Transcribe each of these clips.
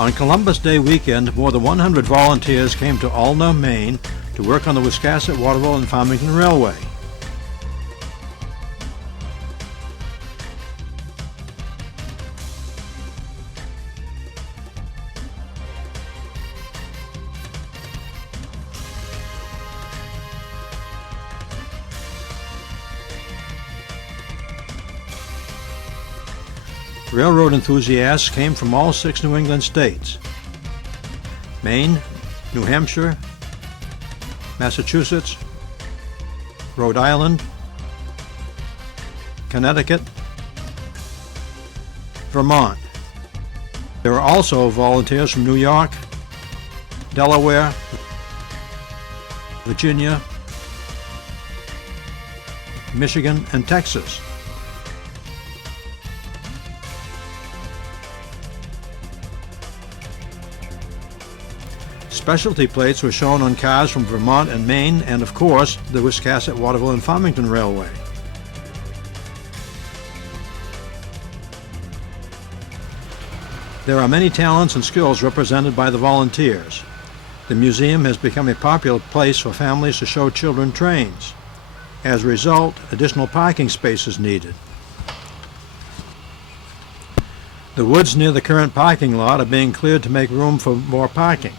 On Columbus Day weekend, more than 100 volunteers came to Alna, Maine to work on the Wiscasset Waterville and Farmington Railway. Railroad enthusiasts came from all 6 New England states: Maine, New Hampshire, Massachusetts, Rhode Island, Connecticut, Vermont. There were also volunteers from New York, Delaware, Virginia, Michigan, and Texas. Specialty plates were shown on cars from Vermont and Maine, and of course, the Wiscasset Waterville and Farmington Railway. There are many talents and skills represented by the volunteers. The museum has become a popular place for families to show children trains. As a result, additional parking space is needed. The woods near the current parking lot are being cleared to make room for more parking.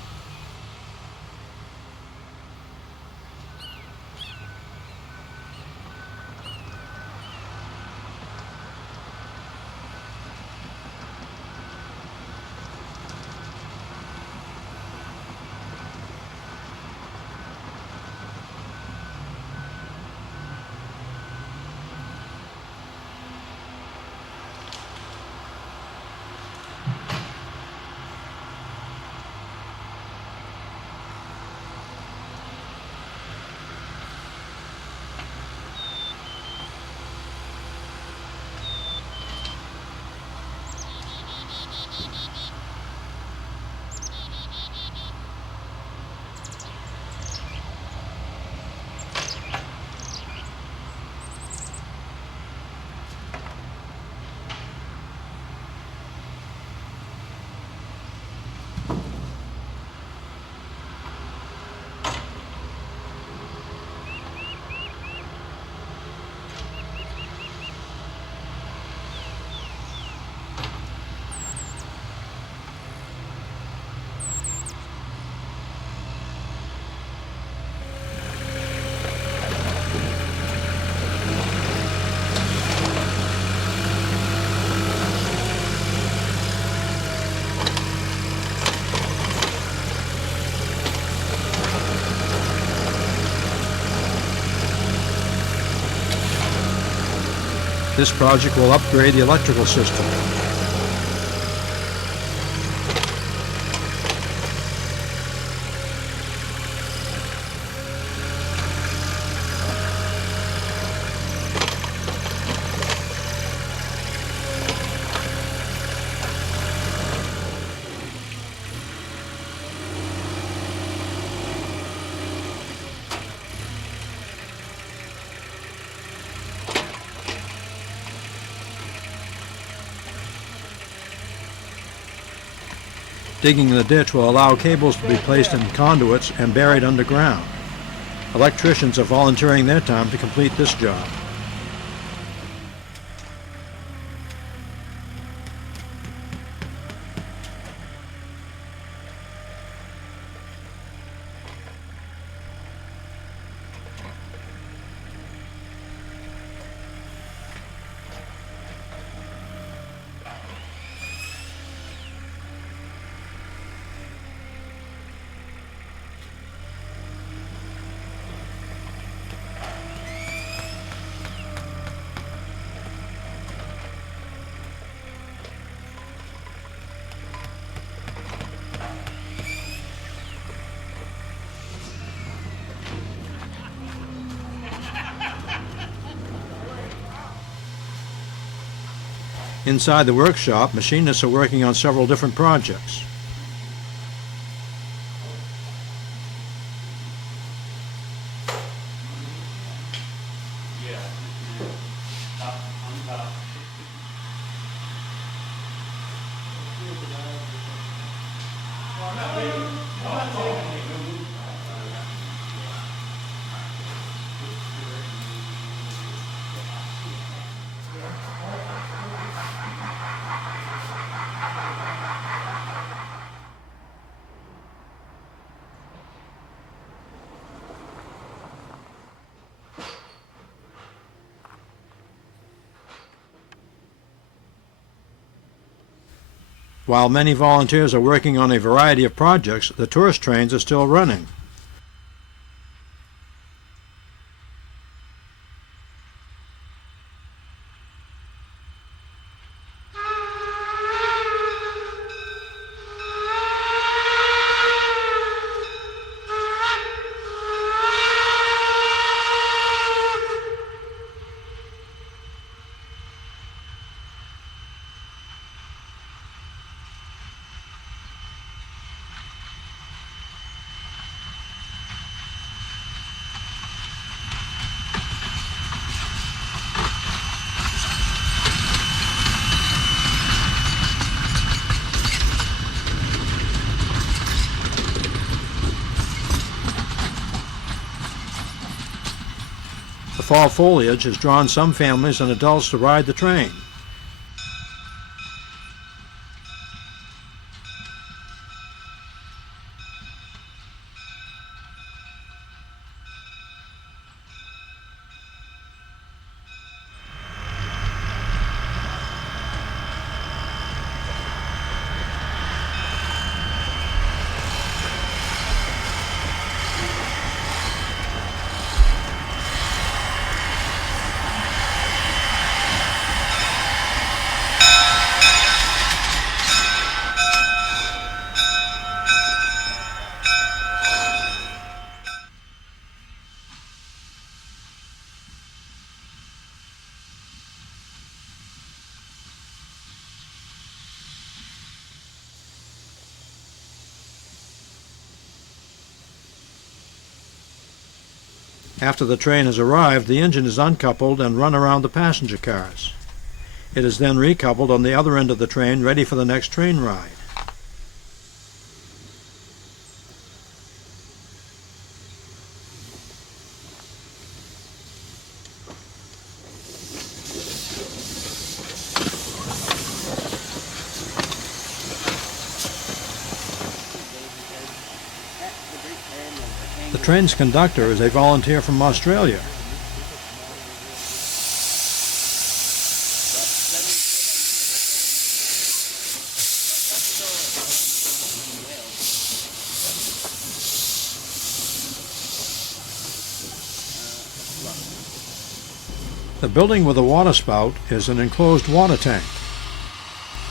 This project will upgrade the electrical system. Digging the ditch will allow cables to be placed in conduits and buried underground. Electricians are volunteering their time to complete this job. Inside the workshop, machinists are working on several different projects. While many volunteers are working on a variety of projects, the tourist trains are still running. The fall foliage has drawn some families and adults to ride the train. After the train has arrived, the engine is uncoupled and run around the passenger cars. It is then recoupled on the other end of the train, ready for the next train ride. The train's conductor is a volunteer from Australia. The building with a water spout is an enclosed water tank.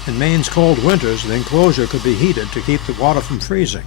In Maine's cold winters, the enclosure could be heated to keep the water from freezing.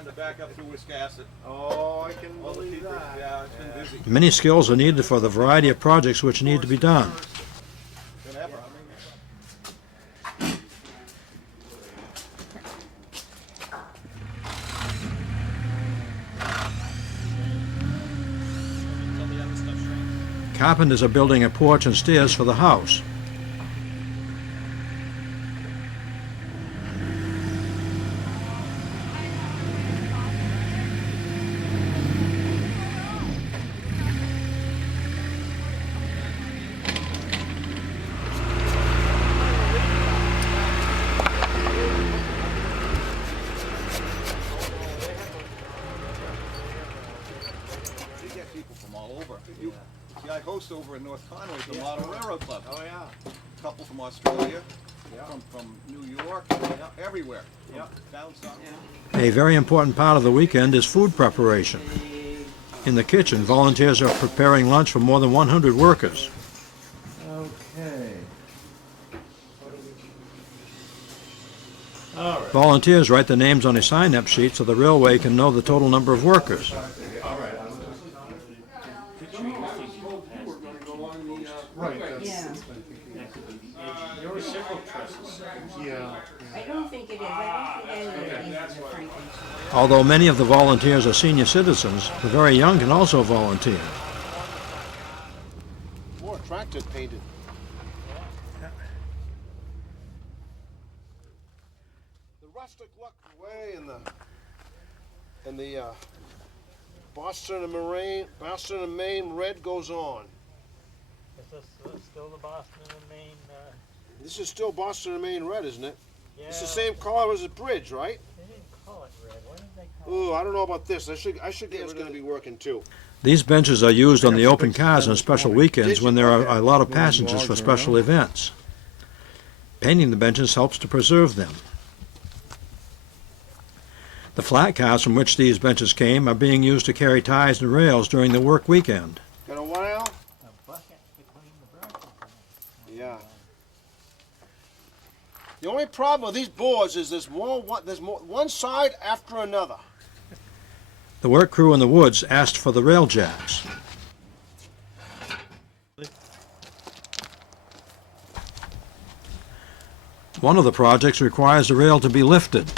To back up through Wiscasset. Oh, I can believe that. Yeah, it's been busy. Many skills are needed for the variety of projects which need to be done. Carpenters are building a porch and stairs for the house. I host over in North Conway at the Model Railroad Club. Oh, yeah. A couple from Australia, from New York, everywhere. Down south. A very important part of the weekend is food preparation. In the kitchen, volunteers are preparing lunch for more than 100 workers. Okay. Volunteers write their names on a sign-up sheet so the railway can know the total number of workers. Yeah. There were several trusses. Yeah. I don't think it is. I don't think any of these are Franklin. Although many of the volunteers are senior citizens, the very young can also volunteer. More tractor painted. The rustic look away and the Boston and Maine red goes on. Is this still the Boston and Maine? This is still Boston and Maine red, isn't it? Yeah. It's the same color as the bridge, right? They didn't call it red. What did they call Ooh, I don't know about this. I should get it's going to be working too. These benches are used on the open cars on special weekends when there are a lot of passengers for special events. Painting the benches helps to preserve them. The flat cars from which these benches came are being used to carry ties and rails during the work weekend. Got a what, Al? it? A bucket to clean the branches. Yeah. The only problem with these boards is there's more one side after another. The work crew in the woods asked for the rail jacks. One of the projects requires the rail to be lifted.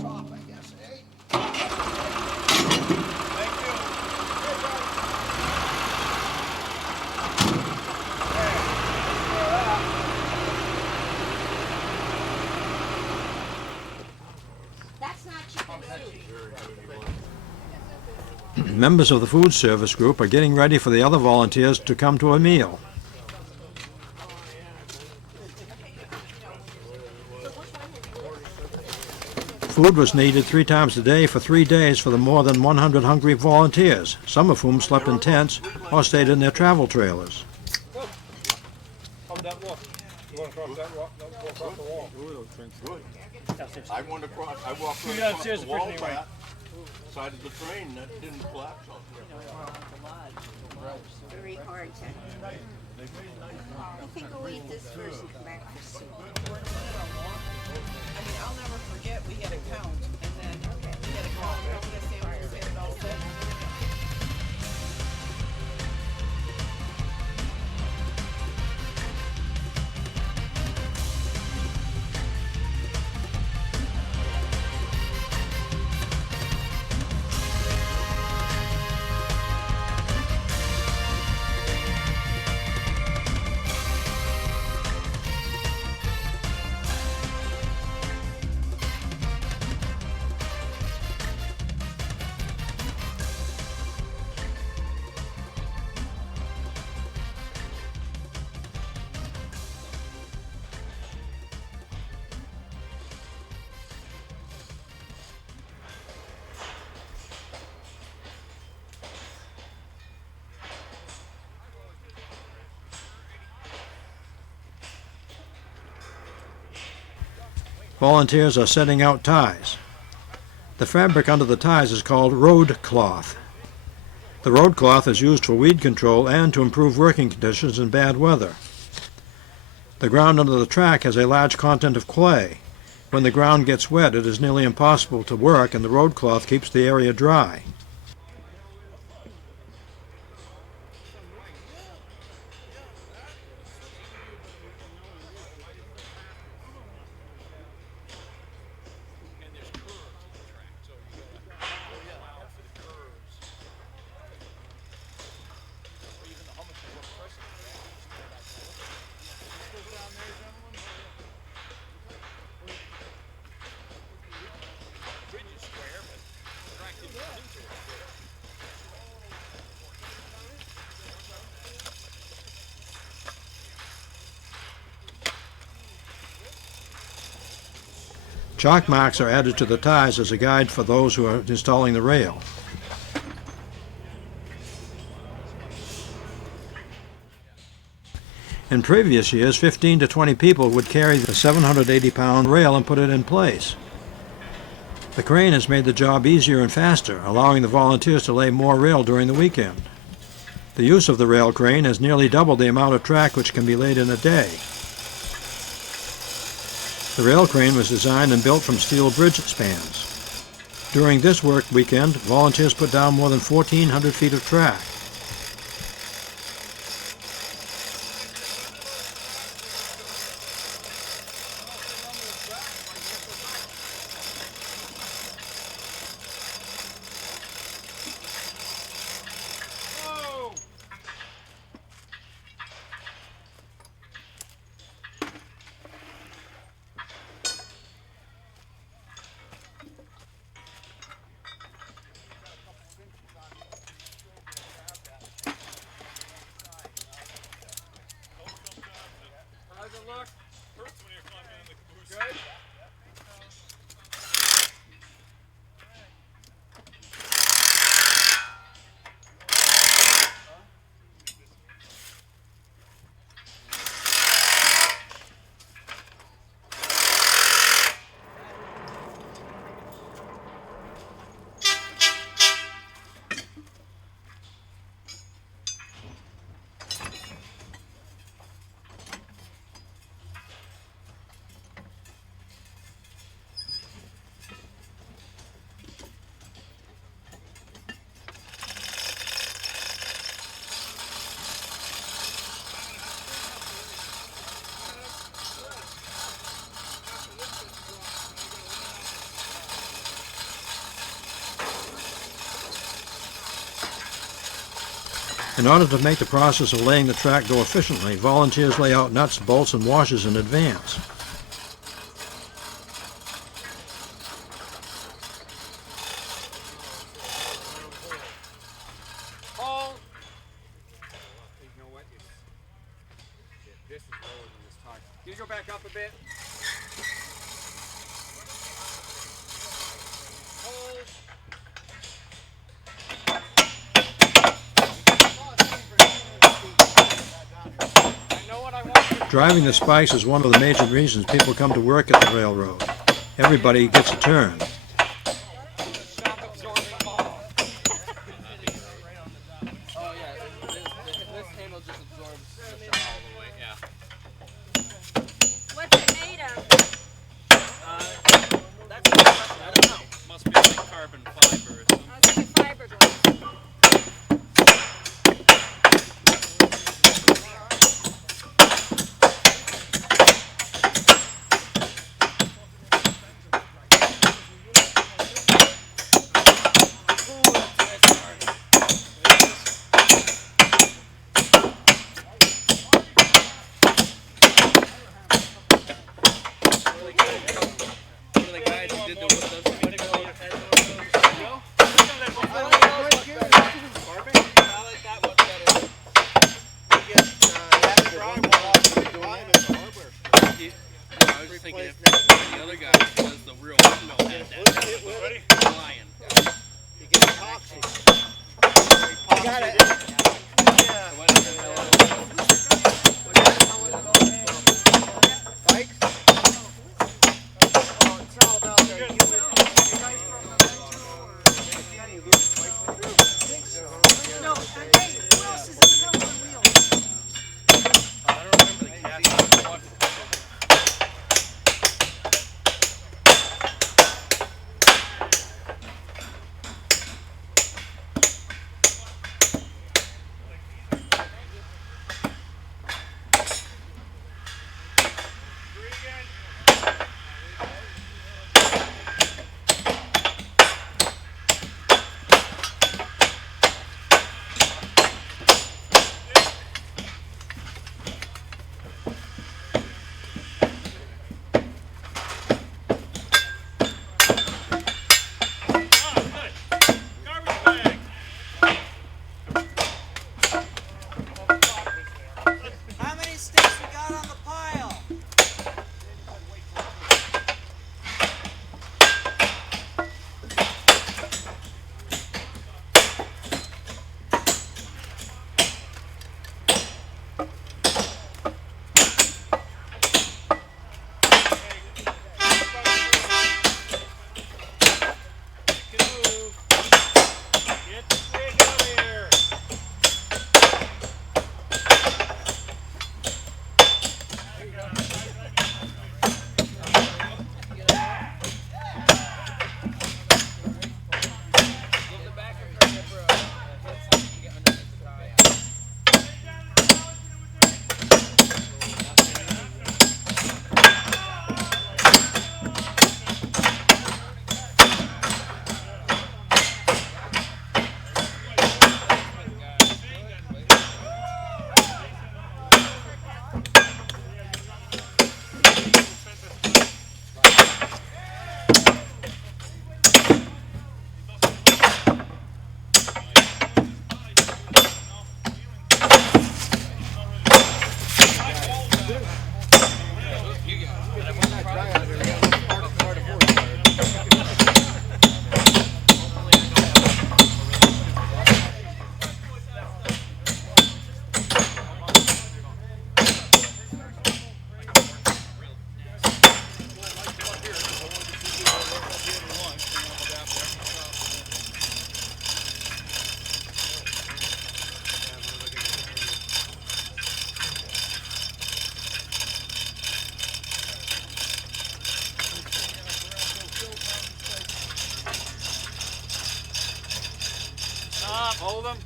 Top, I guess, eh? That's not chicken soup. Members of the food service group are getting ready for the other volunteers to come to a meal. Food was needed 3 times a day for 3 days for the more than 100 hungry volunteers, some of whom slept in tents or stayed in their travel trailers. How'd that look? You want to cross that rock? No, go across the wall. I went across, I walked right across the wall back, side of the train, that didn't collapse out there. Very hard to. I think we'll eat this first and come back for soup. I mean, I'll never forget, we had a count, and then we had a count, we had sandwiches, we had it all set. Volunteers are setting out ties. The fabric under the ties is called road cloth. The road cloth is used for weed control and to improve working conditions in bad weather. The ground under the track has a large content of clay. When the ground gets wet, it is nearly impossible to work, and the road cloth keeps the area dry. Chalk marks are added to the ties as a guide for those who are installing the rail. In previous years, 15 to 20 people would carry the 780-pound rail and put it in place. The crane has made the job easier and faster, allowing the volunteers to lay more rail during the weekend. The use of the rail crane has nearly doubled the amount of track which can be laid in a day. The rail crane was designed and built from steel bridge spans. During this work weekend, volunteers put down more than 1,400 feet of track. In order to make the process of laying the track go efficiently, volunteers lay out nuts, bolts, and washers in advance. This is lower than this time. Can you go back up a bit? Driving the spikes is one of the major reasons people come to work at the railroad. Everybody gets a turn. What's it made of? I don't know. Must be like carbon fiber or something. I was thinking fiberglass. Hold them.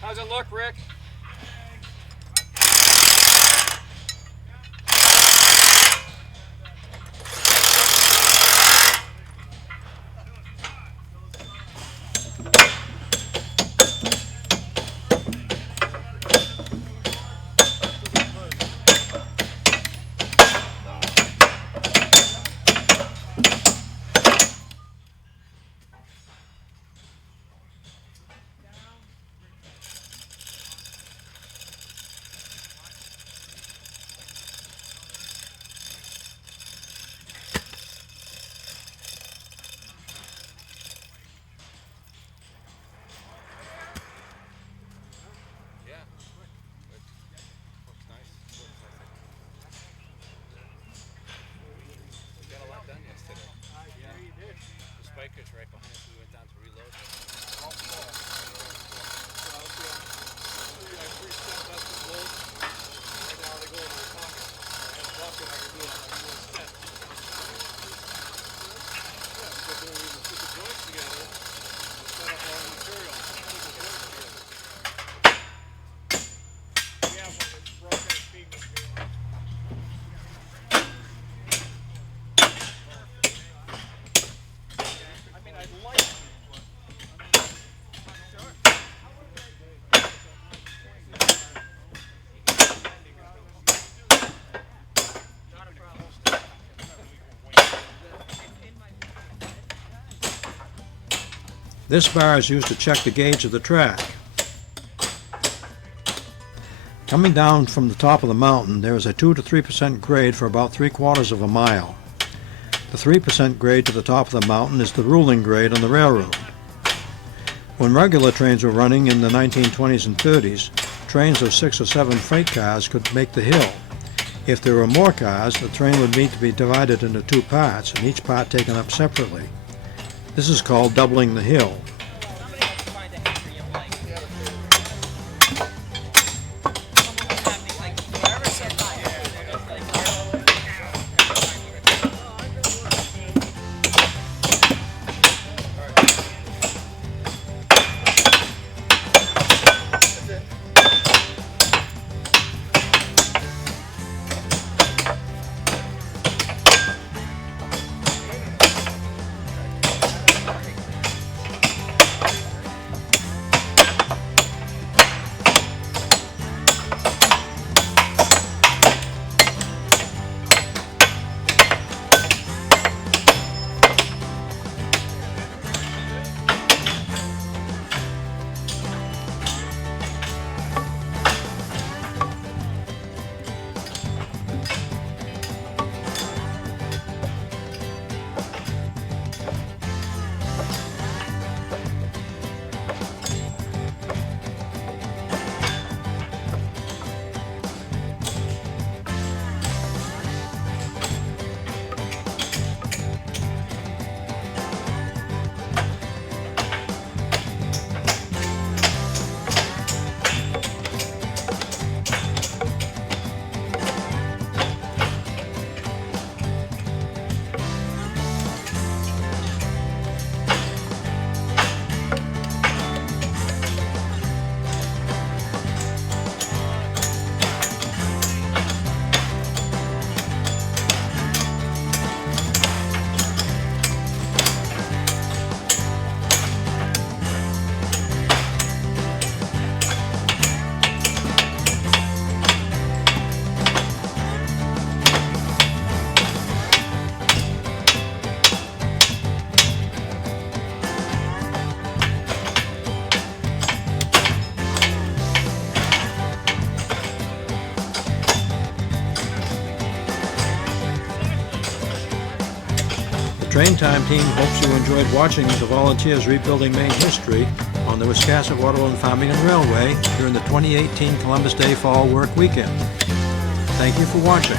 How's it look, Rick? Spikers right behind us. We went down to reload. This bar is used to check the gauge of the track. Coming down from the top of the mountain, there is a 2 to 3% grade for about 3/4 of a mile. The 3% grade to the top of the mountain is the ruling grade on the railroad. When regular trains were running in the 1920s and 30s, trains of 6 or 7 freight cars could make the hill. If there were more cars, the train would need to be divided into 2 parts, and each part taken up separately. This is called doubling the hill. Somebody has to find a hanger you like. Whoever said hi. Train Time team hopes you enjoyed watching the volunteers rebuilding Maine history on the Wiscasset Waterville and Farmington Railway during the 2018 Columbus Day Fall Work Weekend. Thank you for watching.